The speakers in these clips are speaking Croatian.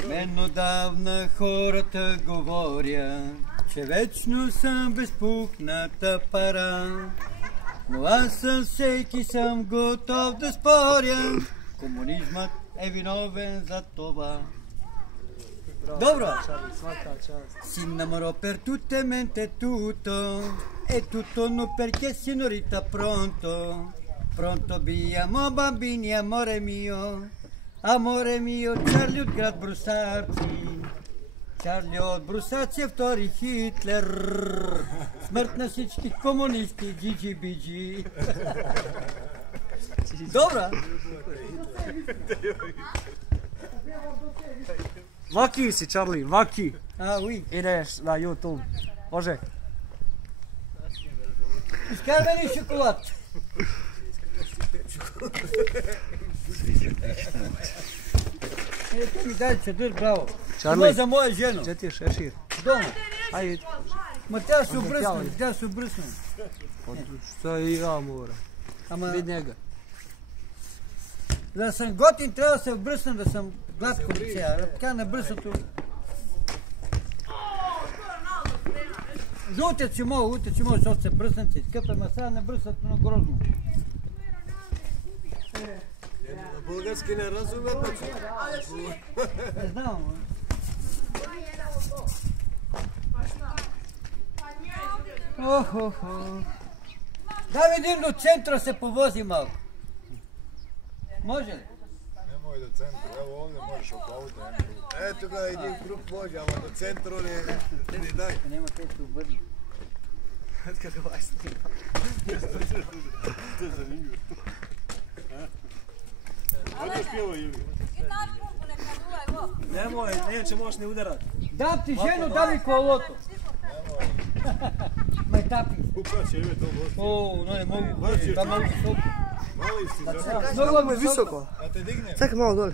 За мен отдавна хората говоря, че вечно съм безпукната пара. Но аз със всеки съм готов да споря. Комунизмът е виновен за това. Добро! Si innamorò per tutte mente tutto, e tutto non perché signorita pronto. Pronto abbiamo bambini, amore mio, Charlie от град Брусаци. Чарли от Брусаци е втори Хитлер. Смърт на всички комунисти, джиджи-биджи. Добра! Vaki si, Charlie, vaki. Oui. Ideš na YouTube. Može. Изкарвай ли шоколад? Ето ми дай чадър, браво. Това за моя жена. Gdje ti je šešir? Дома. Ajde. Ма тя се обръсна, Šta i ja moram. Ама Vid njega. да съм готин, трябва да се обръсна, да съм гладко лице. Така набръснато. За утре ще мога, защото се бръснат и скъпа, ама сега набръснато на грозно. Български не разумят, Не знам, да видим до центъра се повози малко. Може ли? Nemoj do centra, evo ovdje možeš oko auta. Eto ga, idi u krug može, ali do centru ne daj. Nema kaj se obrni. Kada ovaj snima. To je zanimljivo. Ovdje spjeva Ivi. Nemoj, neće možeš ni udarat. Dam ti ženu, dam mi kolото. Ме тапи. Upraće Ivi to gosti. О, не mogu. Da mogu visoko. Malo isti, Mnogo mi je visoko. da te digne. Čekaj malo dole.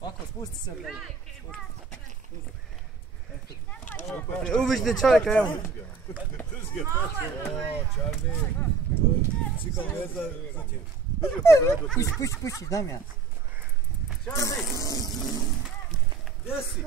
Ovako, spusti se. Uviđite čovjeka, evo. Čarni, cikal ne zna za ti. Puši, znam ja. Čarni! Gdje si?